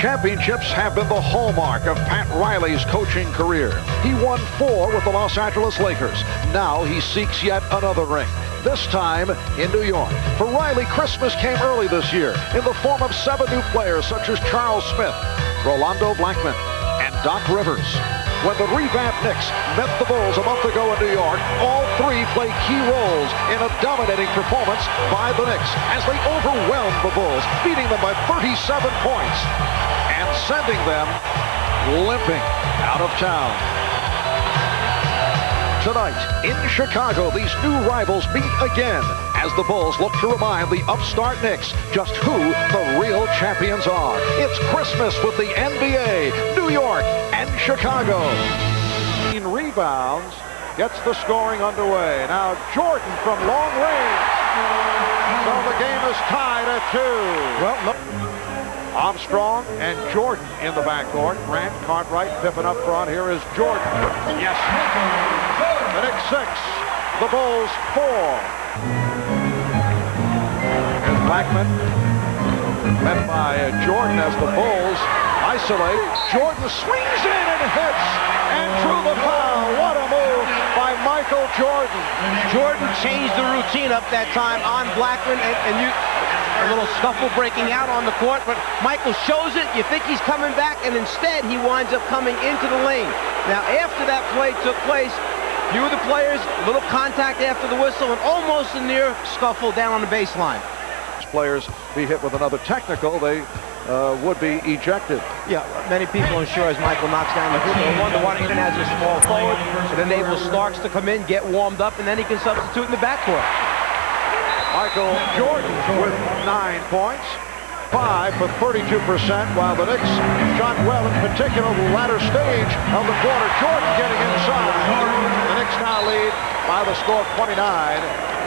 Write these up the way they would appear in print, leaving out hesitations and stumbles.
Championships have been the hallmark of Pat Riley's coaching career. He won 4 with the Los Angeles Lakers. Now he seeks yet another ring, this time in New York. For Riley, Christmas came early this year in the form of 7 new players such as Charles Smith, Rolando Blackman, and Doc Rivers. When the revamped Knicks met the Bulls a month ago in New York, all 3 played key roles in a dominating performance by the Knicks as they overwhelmed the Bulls, beating them by 37 points and sending them limping out of town. Tonight in Chicago, these new rivals meet again as the Bulls look to remind the upstart Knicks just who the real champions are. It's Christmas with the NBA, New York, and Chicago. Rebounds, gets the scoring underway. Now Jordan from long range. So the game is tied at 2. Well, look. Armstrong and Jordan in the backcourt. Grant, Cartwright, Pippen up front. Here is Jordan. Yes. The Knicks 6, the Bulls 4. Here's Blackman, led by Jordan as the Bulls isolate. Jordan swings in and hits, and drew the foul. What a move by Michael Jordan. Jordan changed the routine up that time on Blackman, and a little scuffle breaking out on the court, but Michael shows it. You think he's coming back, and instead he winds up coming into the lane. Now, after that play took place, few of the players, a little contact after the whistle, and almost a near scuffle down on the baseline. Players be hit with another technical, they would be ejected. Yeah, many people are sure as Michael knocks down the hoop, they wonder why he even has a small forward. It enables Starks to come in, get warmed up, and then he can substitute in the backcourt. Michael Jordan with 9 points, 5 for 32%, while the Knicks shot well, in particular the latter stage of the quarter. Jordan getting inside. The Knicks now lead by the score of 29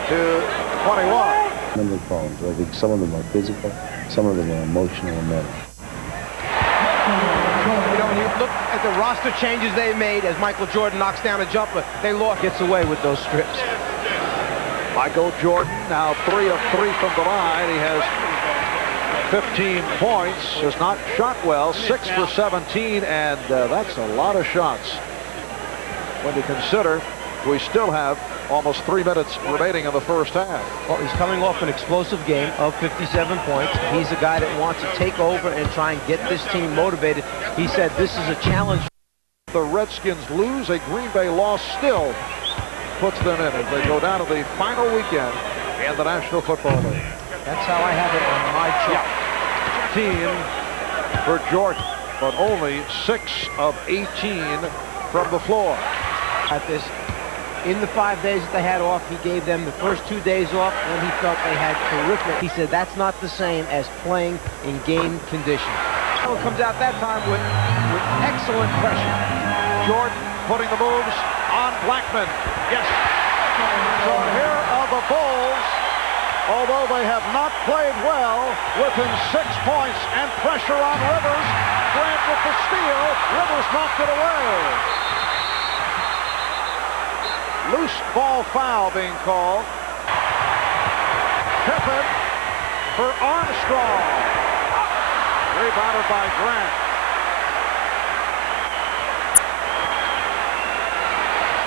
to 21. Number of problems. I think some of them are physical, some of them are emotional and mental. You know, when you look at the roster changes they made as Michael Jordan knocks down a jumper, they lost, gets away with those strips. Michael Jordan now 3 of 3 from the line. He has 15 points, has not shot well, 6 for 17, and that's a lot of shots when you consider we still have almost 3 minutes remaining in the first half. Well, he's coming off an explosive game of 57 points. He's a guy that wants to take over and try and get this team motivated. He said this is a challenge. The Redskins lose, a Green Bay loss still puts them in as they go down to the final weekend in the National Football League. That's how I have it on my chart. 15 for Jordan, but only 6 of 18 from the floor. At this, in the 5 days that they had off, he gave them the first 2 days off when he felt they had terrific. He said that's not the same as playing in game condition. So it comes out that time with excellent pressure. Jordan putting the moves on Blackman. Yes. So here are the Bulls, although they have not played well, within 6 points and pressure on Rivers. Grant with the steal. Rivers knocked it away. Loose ball foul being called. Pippen for Armstrong. Rebounded by Grant.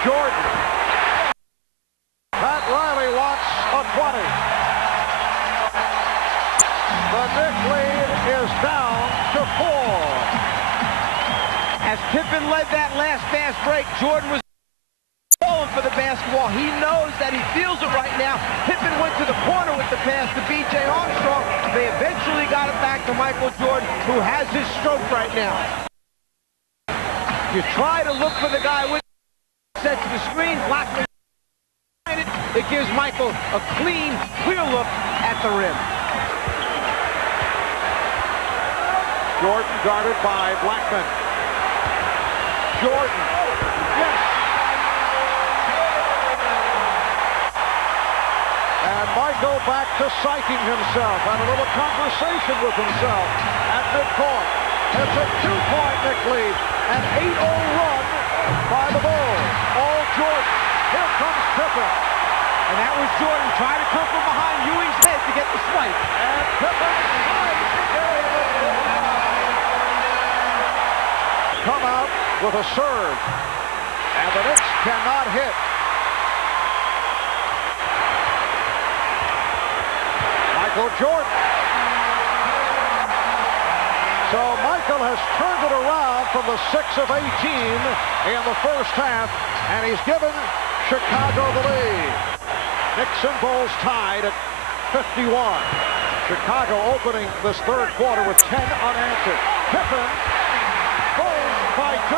Jordan. Pat Riley wants a 20. The Knicks lead is down to 4. As Pippen led that last fast break, Jordan was going for the basketball. He knows that he feels it right now. Pippen went to the corner with the pass to B.J. Armstrong. They eventually got it back to Michael Jordan, who has his stroke right now. You try to look for the guy with sets the screen. Blackman, it gives Michael a clean, clear look at the rim. Jordan guarded by Blackman. Jordan. Yes. And Michael back to psyching himself, had a little conversation with himself at midcourt. It's a 2-point Knicks lead, an 8-0 run by the Bulls. All Jordan. Here comes Pippen. And that was Jordan trying to come from behind Ewing's head to get the swipe. And Pippen with a serve. And the Knicks cannot hit. Michael Jordan. So Michael has turned it around from the 6 of 18 in the first half, and he's given Chicago the lead. Knicks and Bulls tied at 51. Chicago opening this third quarter with 10 unanswered. Pippen, Bulls by 2.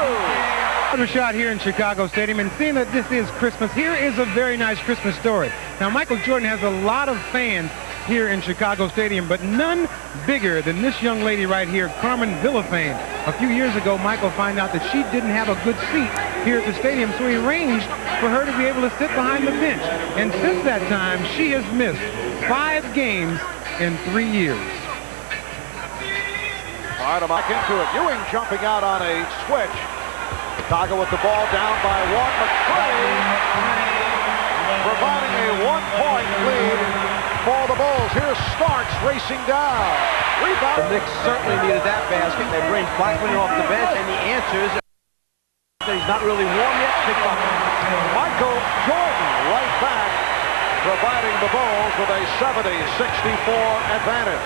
Another shot here in Chicago Stadium, and seeing that this is Christmas, here is a very nice Christmas story. Now, Michael Jordan has a lot of fans here in Chicago Stadium, but none bigger than this young lady right here, Carmen Villafane. A few years ago, Michael found out that she didn't have a good seat here at the stadium, so he arranged for her to be able to sit behind the bench. And since that time, she has missed 5 games in 3 years. All right, back into it. Ewing jumping out on a switch. Chicago with the ball down by 1. McCray providing a 1-point lead for the Bulls. Here's Starks racing down. Rebound. The Knicks certainly needed that basket. They bring Blackman off the bench, and the answer is that he's not really warm yet. Pick up. Michael Jordan right back, providing the Bulls with a 70-64 advantage.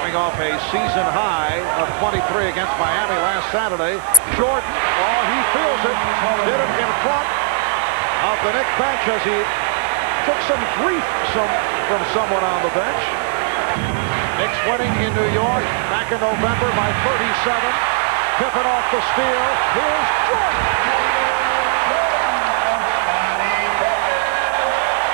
Coming off a season high of 23 against Miami last Saturday. Jordan, oh, he feels it. Did it in front of the Knicks bench as he took some grief from someone on the bench. Knicks winning in New York back in November by 37. Pippen off the steal. Here's Jordan.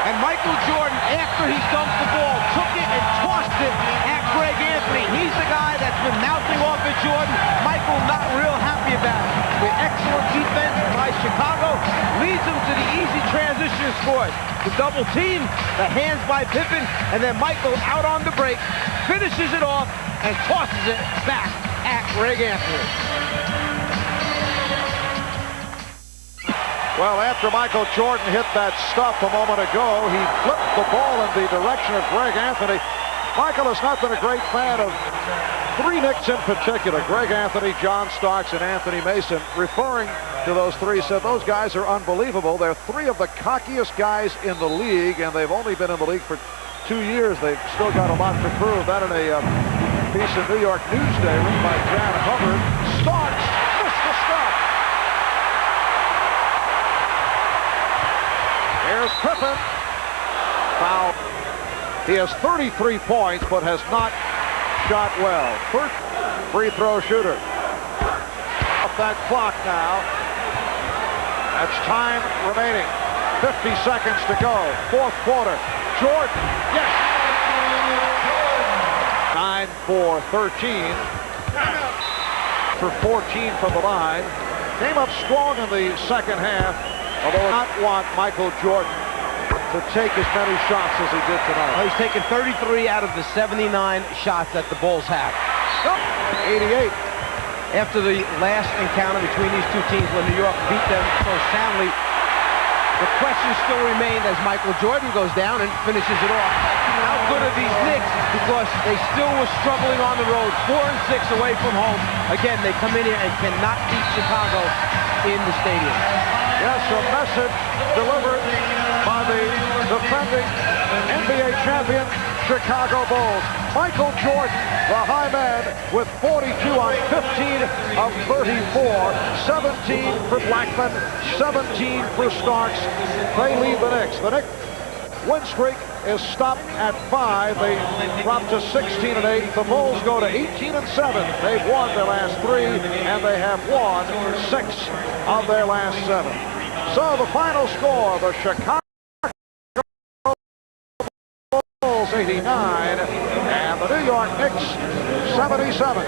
And Michael Jordan, after he dumped the ball, took it and tossed it at Greg Anthony. He's the guy that's been mouthing off at Jordan. Michael not real happy about it. The excellent defense by Chicago leads him to the easy transition scores. The double team, the hands by Pippen, and then Michael out on the break, finishes it off and tosses it back at Greg Anthony. Well, after Michael Jordan hit that stuff a moment ago, he flipped the ball in the direction of Greg Anthony. Michael has not been a great fan of 3 Knicks in particular. Greg Anthony, John Starks, and Anthony Mason. Referring to those 3, said those guys are unbelievable. They're 3 of the cockiest guys in the league, and they've only been in the league for 2 years. They've still got a lot to prove. That in a piece in New York Newsday written by Jan Hubbard. Starks missed the stuff. Here's Pippen. Foul. He has 33 points, but has not shot well. First free throw shooter. Off that clock now. That's time remaining. 50 seconds to go. Fourth quarter. Jordan. Yes. 9 for 13. For 14 from the line. Came up strong in the second half. Although not want Michael Jordan to take as many shots as he did tonight. Well, he's taken 33 out of the 79 shots that the Bulls have. 88. After the last encounter between these 2 teams when New York beat them so soundly, the question still remained as Michael Jordan goes down and finishes it off. How good are these Knicks? Because they still were struggling on the road, 4 and 6 away from home. Again, they come in here and cannot beat Chicago in the stadium. Yes, a message delivered by the defending NBA champion Chicago Bulls. Michael Jordan, the high man, with 42 on 15 of 34. 17 for Blackman, 17 for Starks. They lead the Knicks. The Knicks win streak is stopped at 5. They drop to 16 and 8. The Bulls go to 18 and 7. They've won their last 3, and they have won 6 of their last 7. So the final score, the Chicago Bulls 89 and the New York Knicks 77.